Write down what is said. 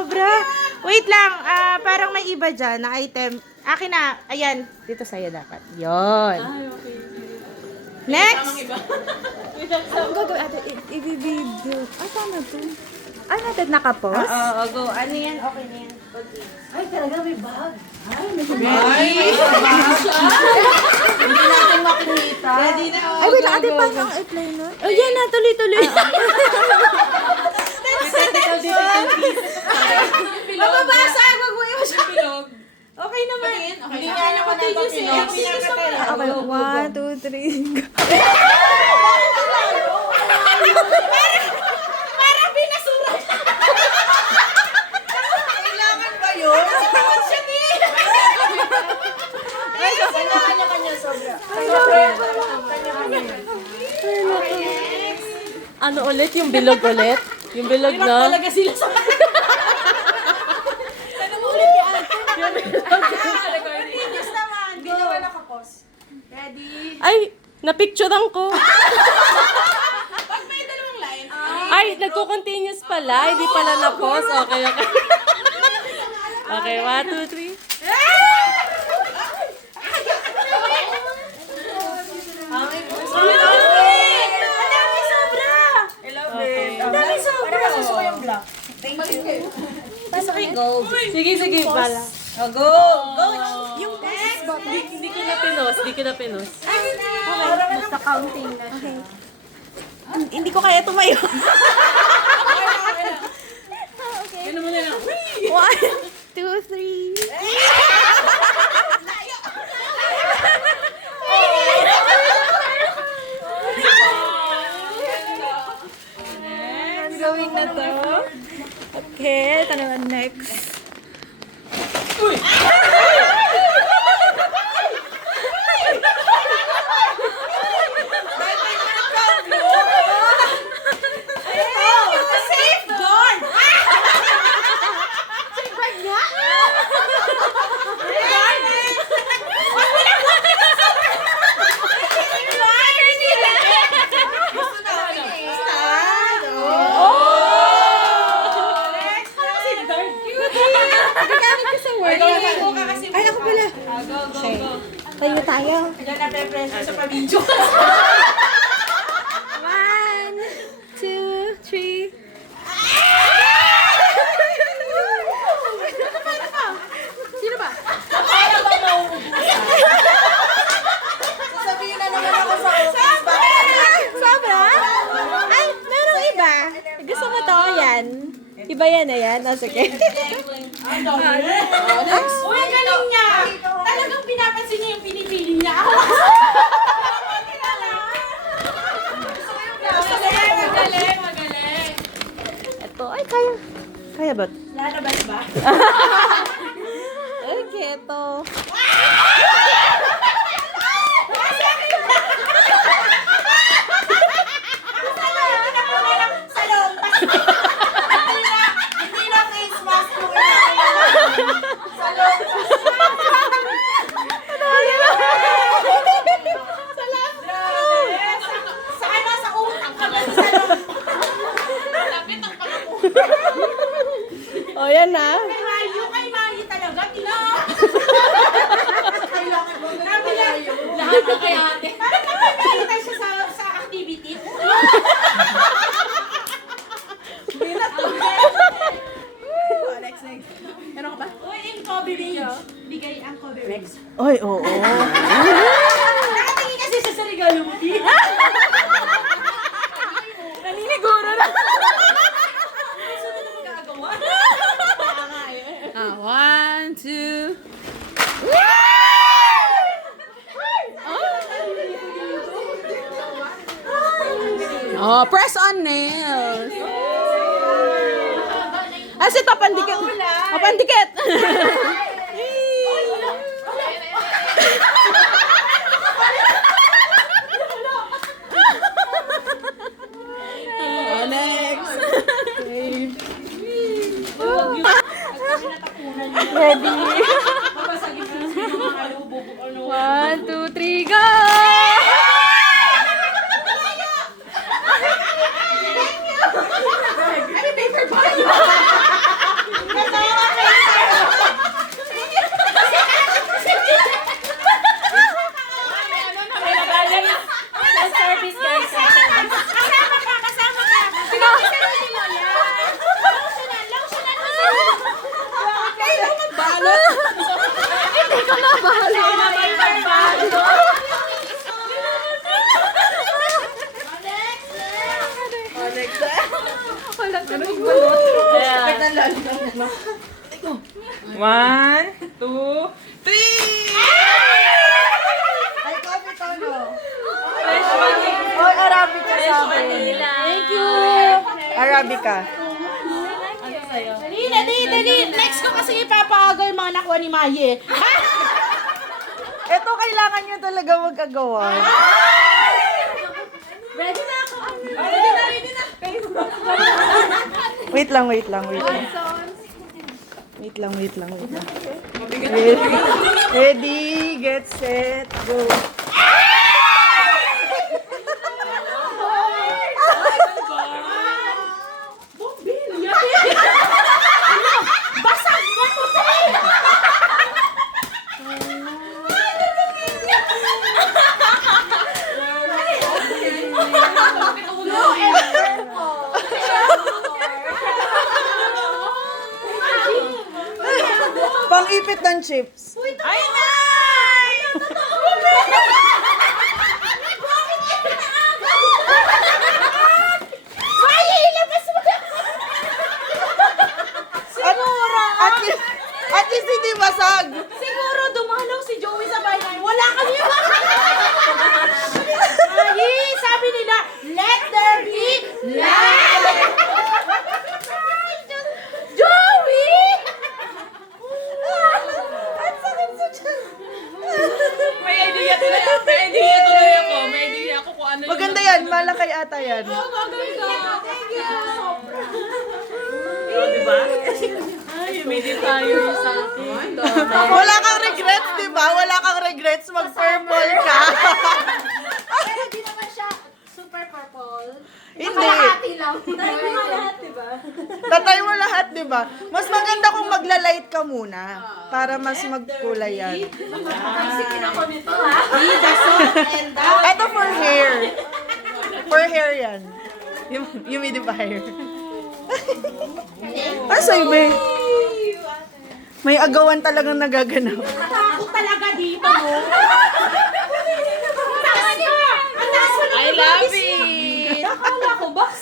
sobra. Wait lang, parang may iba dyan na item. Akin na, ayan, dito sa'yo dapat. Yon. Next! Anong gagawin ate? I-video. Tama to. Ay, natin nakapost? Oo, go. Ano yan? Okay na yan. Ay, talaga may bag. Ready? Hindi natin makikita. Ready na. Ay, wait lang ate, paano ang i-play nun? Oh, yan na, tuloy-tuloy. Mababasag! Wag mo iwas siya. Okay naman. Hindi nga na continuous eh. Okay, 1, 2, 3. Parang binasura siya. Kailangan ba yun? Nakawat siya din. Kanya-kanya sobra. Ano ulit? Yung bilog ulit? Yung bilog na? Talaga sila sa continuous naman. Hindi naman nakapos. Ready? Ay, napicturean ko. Pag may dalawang line, Ay, nagko-continuous pala. Hindi pala na-pause. Okay, okay. Okay, 1, 2, 3. Madami sobra! Madami sobra! Gusto ko yung black. Thank you. Pasok yung gold. Sige, sige, pala. Go! Go! Yung next. Hindi ko na pinos. Hindi ko na pinos. Basta counting na siya. Hindi ko kaya tumayo. Ano mo na lang? 1, 2, 3. Gawin na to. Okay, ito naman next. Safeguard! Safeguard nga? Ay, ako pala. Tayo tayo. Diyan na pe-pressure sa pa-video. 1, 2, 3. Sino ba? Sasabihin na naman ako sa office. Sobra? Ay, merong iba. Gusto mo to? Yan. Iba yan na yan. Oh, sige. Uy, galing niya! Talagang pinapansin niya yung pinipili niya. Ako Magaling. Ito, ay, kaya. Kaya ba? lalabas ba? Okay, ito. Sa loob. Hindi na face mask po. Sa loob. Sa loob. Sa kanya sa utang ka ba sa loob? Lapit ang pangako. O, yan na. Kay Mayu talaga. Kailangan mo na tayo. Lahat na kaya ate. Parang nakakita siya sa activity. Next. Meron ka ba? Uy, in coverage. Bigay ang coverage. Ay, oo. Nakatingin kasi siya sa regalo mo, di? Naniniguro na. Sunod na magkakagawa. 1, 2. Oh, press on nails. As ito, pandikit. Oh, pandikit. Oh, next. Ready? Babasagin mo lang sino mga lubog. 1, 2, 3, go! Ano paper bag? 1, 2, 3! Ay, coffee to, no? Fresh vanilla. Oy, Arabica sa akin. Thank you! Arabica. Dali, dali, dali. Next ko kasi ipapaagal yung mga nakuha ni Maye. Ito, kailangan nyo talaga magkagawa. Ready na ako. Ready na. Wait lang, wait lang, wait lang. Wait lang, wait lang, wait lang. Ready, get set, go. Basag na to, Pang-ipit ng chips. Ay, nay! Maye, ilabas mo na! At least hindi basag. Siguro dumalaw si Joey sa bahay. Wala kami Maye, sabi nila, let there be light! Joey! Ang sakit sa tiyan. May idea tuloy ako. May idea tuloy ako. May idea ako kung ano Maganda yan, malakay ata yan. Thank you. Diba? Ay, may tayo sa akin. Wala kang regrets, di ba? Wala kang regrets, mag-purple ka. Pero di naman siya super purple. Hindi. lang. Tayo mo lahat, di ba? Tatay mo lahat, di ba? Mas maganda kung magla-light ka muna. Para mas magkulay yan. Sikin ako nito, ha? Ito for hair. For hair yan. Humidifier. Ah, sa'yo, be. May agawan talagang nagaganap. Ako talaga dito, no?